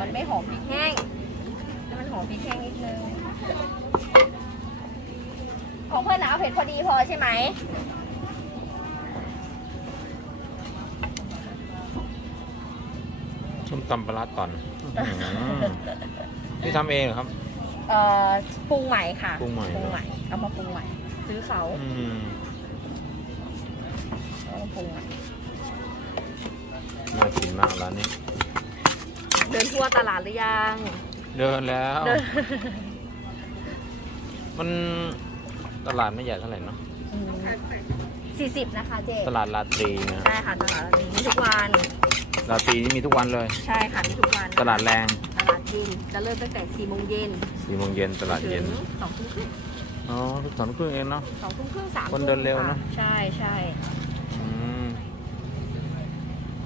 มันไม่หอมพริกแห้งให้มันหอมพริกแห้งนิดนึง ของเพื่อนนะเอาเผ็ดพอดีพอใช่ไหมส้มตำปลาร้าตอนอื้อหือนี่ทำเองเหรอครับ เอ่อปรุงใหม่ค่ะปรุงใหม่ปรุงใหม่เอามาปรุงใหม่ ซื้อเขาอืมเอามาปรุงใหม่น่ากินมากร้านนี้ เดินทั่วตลาดหรือยัง เดินแล้ว เดิน มันตลาดไม่ใหญ่เท่าไหร่เนาะสี่สิบนะคะเจ๊ตลาดลาตรีนะใช่ค่ะตลาดนี้มีทุกวันลาตรีนี่มีทุกวันเลย ใช่ค่ะมีทุกวันตลาดแรงตลาดเย็นจะเริ่มตั้งแต่4โมงเย็นสี่โมงเย็นตลาดเย็นถึงสองทุ่มครึ่งอ๋อทุกสองครึ่งเองเนาะสองทุ่มครึ่งสามคนเดินเร็วทุ่มนะใช่ใช่อืม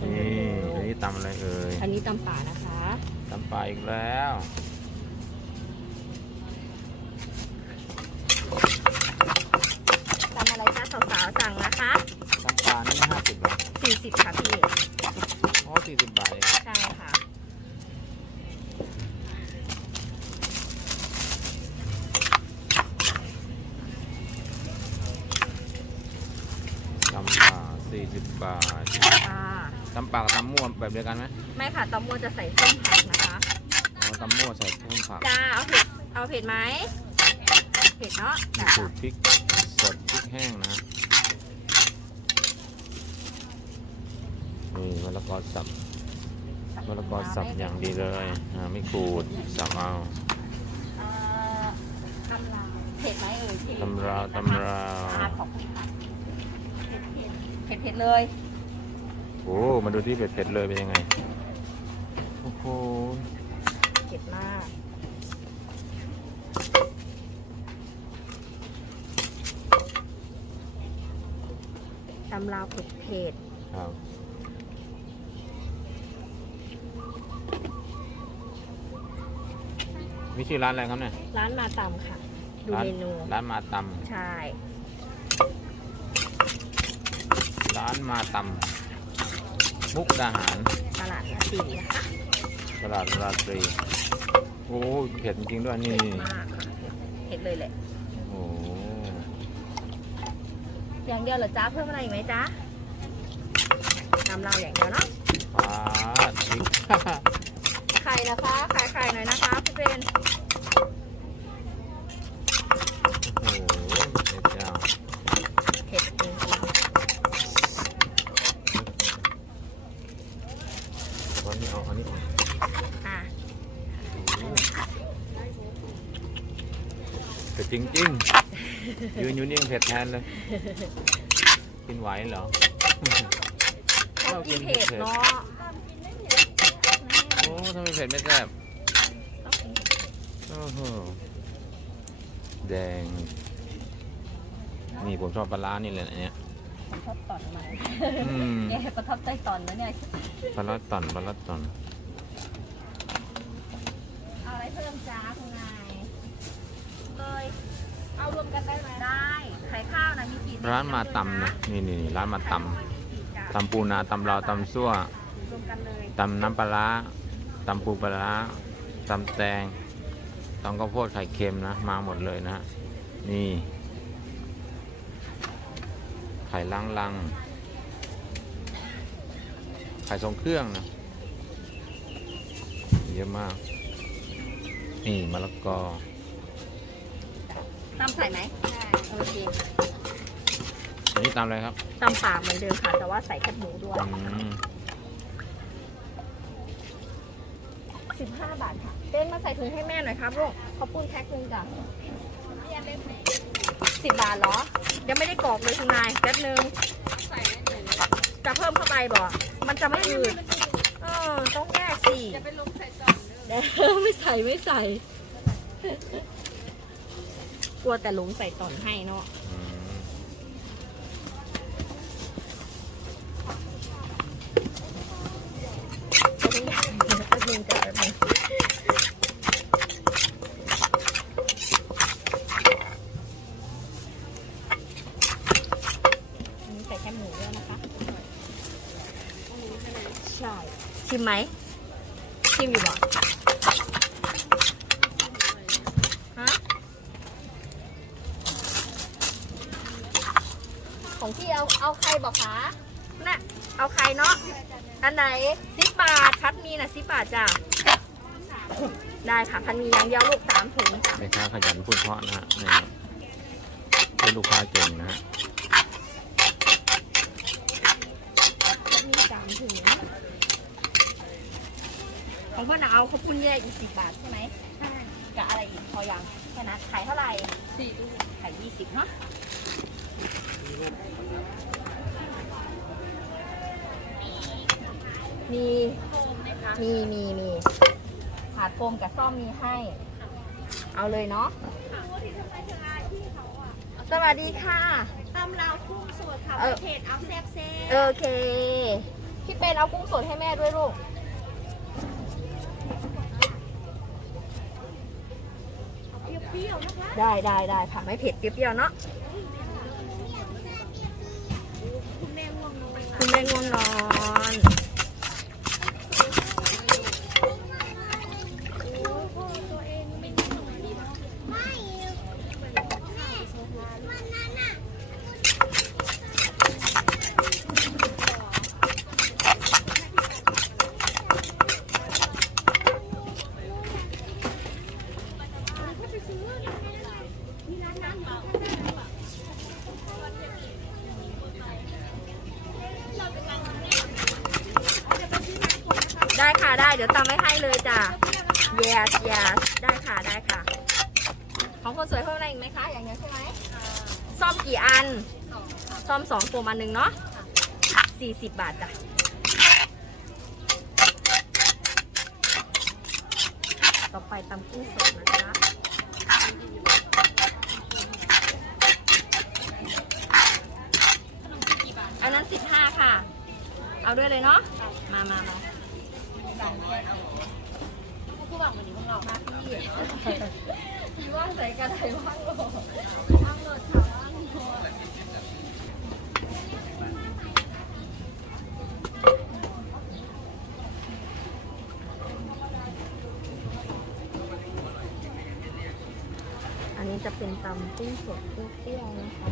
นี่อันนี้ตำอะไรเอ่ยอันนี้ตำป่านะคะตำปลาอีกแล้วตำอะไรคะสาวๆสั่งนะคะตำปลานี่ห้าสิบบาท40ค่ะพี่อ๋อสี่สิบบาทเองใช่ค่ะตำปลาสี่สิบบาทค่ะ ตำปลากับตำมั่วแบบเดียวกันไหมไม่ค่ะตำมัวจะใส่ส้มผักนะคะอ๋อตำมั่วใส่ต้มผักจ้าเอาเผ็ดเอาเผ็ดไหมเผ็ดเนาะมีจ้าสูตรพริกสดพริกแห้งนะนี่มะละกอสับมะละกอสับอย่างดีเลยอ่าไม่ขูดสับเอาเอ่อตำลาวเผ็ดไหมเอ่ยพี่ตำราวตำราว อ่าขอบคุณค่ะเผ็ดๆเผ็ดๆเลย โอ้มาดูที่เผ็ดๆเลยเป็นยังไง โอ้โหเผ็ดมาก ตำลาวเผ็ดเผ็ดครับมีชื่อร้านอะไรครับเนี่ยร้านมาตำค่ะ ดูร้านเมนู ร้านมาตใช่ำร้านมาตำ มุกดาหารตลาดนาตีนะคะตลาดราตรีโอ้ยเผ็ดจริงๆด้วยนี่มากค่ะเผ็ดเลยแหละโอ้อย่างเดียวเหรอจ้าเพิ่มอะไรอีกไหมจ้าตำลาวอย่างเดียวเนาะปลาพริก ไข่นะคะไข่ไข่หน่อยนะคะพี่เป็น โอ้โหเผ็ดจ้า เผ็ดจริง ตอนนี้เอาอันนี้ออก ๆอะ เผ็ดจริงๆยืนอยู่นี่ยังเผ็ดแทนเลย กินไหวเหรอชอบกินเผ็ดเนาะโอ้ทำไมเผ็ดไม่แซ่บชอบกินเผ็ดโอ้โหแดง นี่ผมชอบปลาร้านี่เลยนะเนี่ยผมชอบตอนมาอืมแกประทับใจตอนนะเนี่ยปลาร้าต่อนปลาร้าต่อน เอาอะไรเพิ่มจ้าคุณนาย เลยเอารวมกันได้ไหมได้ไข่ข้าวนะมีกี่ร้านมาตำนะนี่นี่นี่ร้านมาตำตำปูนาตำลาวตำซั่วรวมกันเลยตำน้ำปลาร้าตำปูปลาร้าตำแตงตำข้าวโพดไข่เค็มนะ มาหมดเลยนะนี่ ไข่ลังลังไข่ทรงเครื่องนะเยอะมาก นี่มะละกอ ตำใส่ไหมโอเคอันนี้ตำอะไรครับตำป่าเหมือนเดิมค่ะ แต่ว่าใส่แคบหมูด้วย อืม15 บาทค่ะ เต้นมาใส่ถุงให้แม่หน่อยครับลูกข้าวปุ้นแพ็คหนึงจ้ะสิบบาทเหรอ ยังไม่ได้กรอกเลยคุณนายแป๊บนึงจะเพิ่มเข้าไปบ่มันจะไม่อืดเออต้องแยกสิจะไปลงใส่ก่อนไม่ใส่ไม่ใส่ กลัวแต่หลงใส่ตอนให้เนาะอืมแป๊บนึงแป๊บนึงจ้ะแป๊บนึงอันนี้ใส่แค่หมูด้วยนะคะ ใช่ ชิมไหม ช ชิมอยู่บ่ฮะ ของพี่ เอาเอาใครบอกคะน่ะเอาใครเนาะ อันไหนสิบบาทพัดมีนะสิบบาทจ้ะ ได้ค่ะพันมีอย่างเดียวลูกสามถุงจ้ะแม่ค้าขยันพูดเพราะนะฮะนี่เป็นลูกค้าเก่งนะฮะพันมีสามถุงของพ่อหนาเอาเขาวปุ้นแยกอีกสิบบาทใช่ไหมใช่กับอะไรอีกพอยังแค่นั้นขายเท่าไหร่สี่ลูกขายยี่สิบเนาะ มีมีมีมีถาดโฟมกับซ่อมมีให้ เอาเลยเนาะสวัสดีค่ะ ตำลาวกุ้งสดค่ะเออ เพจเอาแซ่บเซ่โอเค พี่เป็นเอากุ้งสดให้แม่ด้วยลูก เปรี้ยวๆนะคะได้ได้ได้ค่ะไม่เผ็ดเปรี้ยวๆเนาะคุณแม่ง่วงนอนคุณแม่ง่วงนอน ตัวเองไม่กินหน่อยดีไหม ได้ค่ะได้เดี๋ยวตำไม่ให้เลยจ้ะ yes yes ได้ค่ะได้ค่ะ ของคนสวยเพิ่มอะไรอีกไหมคะ อย่างเงี้ยใช่ไหม ซ่อมกี่อัน ซ่อมสองโฟมอันหนึ่งเนาะสี่สิบบาทจ้ะต่อไปตำกุ้งสดนะจ๊ะอันนั้นสิบห้าค่ะ เอาด้วยเลยเนาะ มามามาผู้หวังวันนี้พวกเรามาพี่พี่ว่างใส่กระไดว่างโหลว่างโหลดค่ะว่างโหลดอันนี้จะเป็นตำกุ้งสดเปรี้ยวๆนะคะ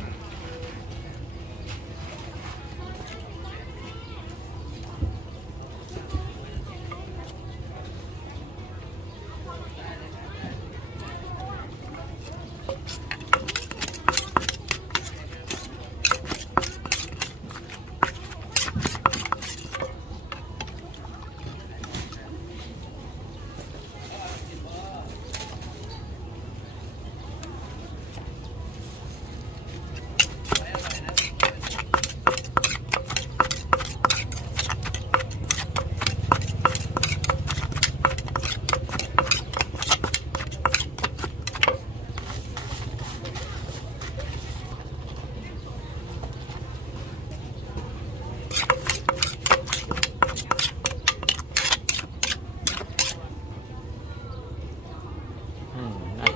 อืมน่า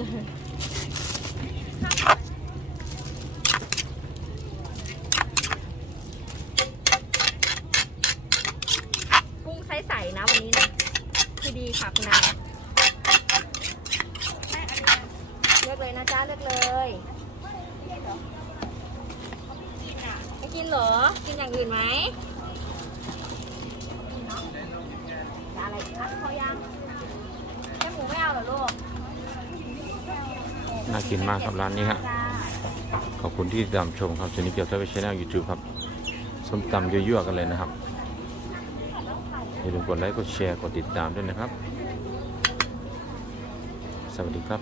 กินครับกุ้งใช้ใส่นะวันนี้นะคือดีค่ะคุณนายเลือกเลยนะจ๊ะเลือกเลยไม่กินเหรอ กินอย่างอื่นไหมจะอะไรคะพอยังแค่หมูไม่เอาเหรอลูก น่ากินมากครับร้านนี้ฮะขอบคุณที่ติดตามชมครับชนิดเกี่ยวกับช่องยูทูบครับส้มตำยั่วๆกันเลยนะครับอย่าลืมกดไลค์กดแชร์กดติดตามด้วยนะครับ สวัสดีครับ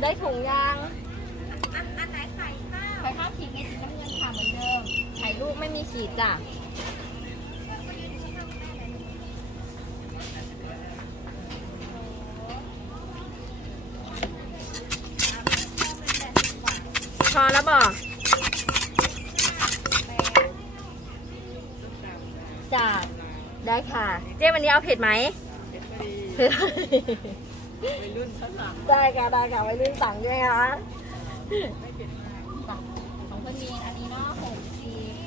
ได้ถุงยาง ข่ลูกไม่มีขีดจ้ะพอแล้วบอกจ้ะได้ค่ะ เจ๊วันนี้เอาเผ็ดไหมเผ็ดวัยรุ่นสั่งได้ค่ะได้ค่ะวัยรุ่นสั่งด้วยค่ะของเพื่อนมีอันนี้เนาะ